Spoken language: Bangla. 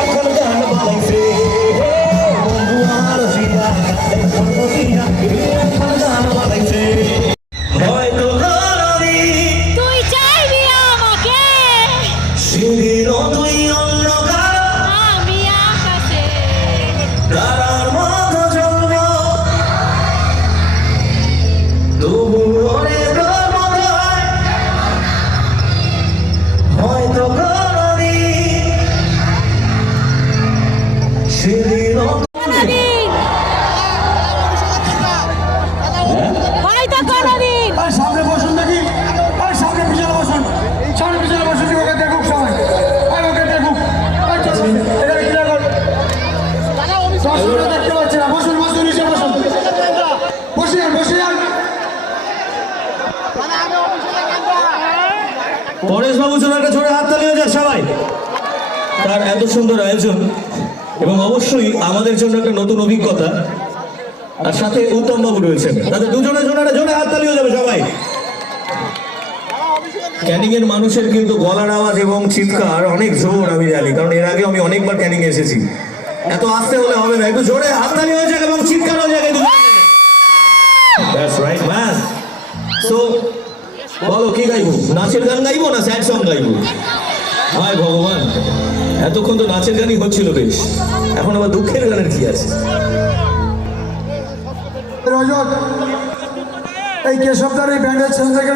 এখন গান বানাইছে বন্ধু আমার রসিয়া এখন রসিয়া এখন গান বানাইছে হয়তো তুই চাইবি আমাকে সেদিন তুই অন্য কারো আমি আকাশে তারার মতো চলব তবু ওরে তোর মতো হয়তো কোনদিন সেদিন কোনদিন হয়তো কোনদিন সামনে বসুন দেখি সামনে পিছনে বসুন সামনে পিছনে বসুন ওকে দেখুক সবাই ওকে দেখুক এখানে ক্লিয়ার কর দর্শকরা দেখতে পাচ্ছে না বসুন বসুন নিচে বসুন বসে যান বসে যান পরেশ বাবু জন্য একটা ছোট হাততালি হয়ে যাক সবাই তার এত সুন্দর আয়োজন এবং অবশ্যই আমাদের জন্য একটা নতুন অভিজ্ঞতা আর সাথে উত্তম বাবু রয়েছেন তাদের দুজনের জন্য একটা জোরে হাততালি হয়ে যাবে সবাই ক্যানিং এর মানুষের কিন্তু গলার আওয়াজ এবং চিৎকার অনেক জোর আমি জানি কারণ এর আগে আমি অনেকবার ক্যানিং এ এসেছি এত আস্তে হলে হবে না একটু জোরে হাততালি হয়ে যাক এবং চিৎকার হয়ে যাক দ্যাটস রাইট ম্যান সো বলো কি গাইবো নাচের গান গাইবো না স্যাড সং গাইবো হায় ভগবান এতক্ষণ তো নাচের গানই হচ্ছিল বেশ এখন আবার দুঃখের গানের কি আছে রজত এই কেশবদার এই ব্যান্ডের ছেলেদেরকে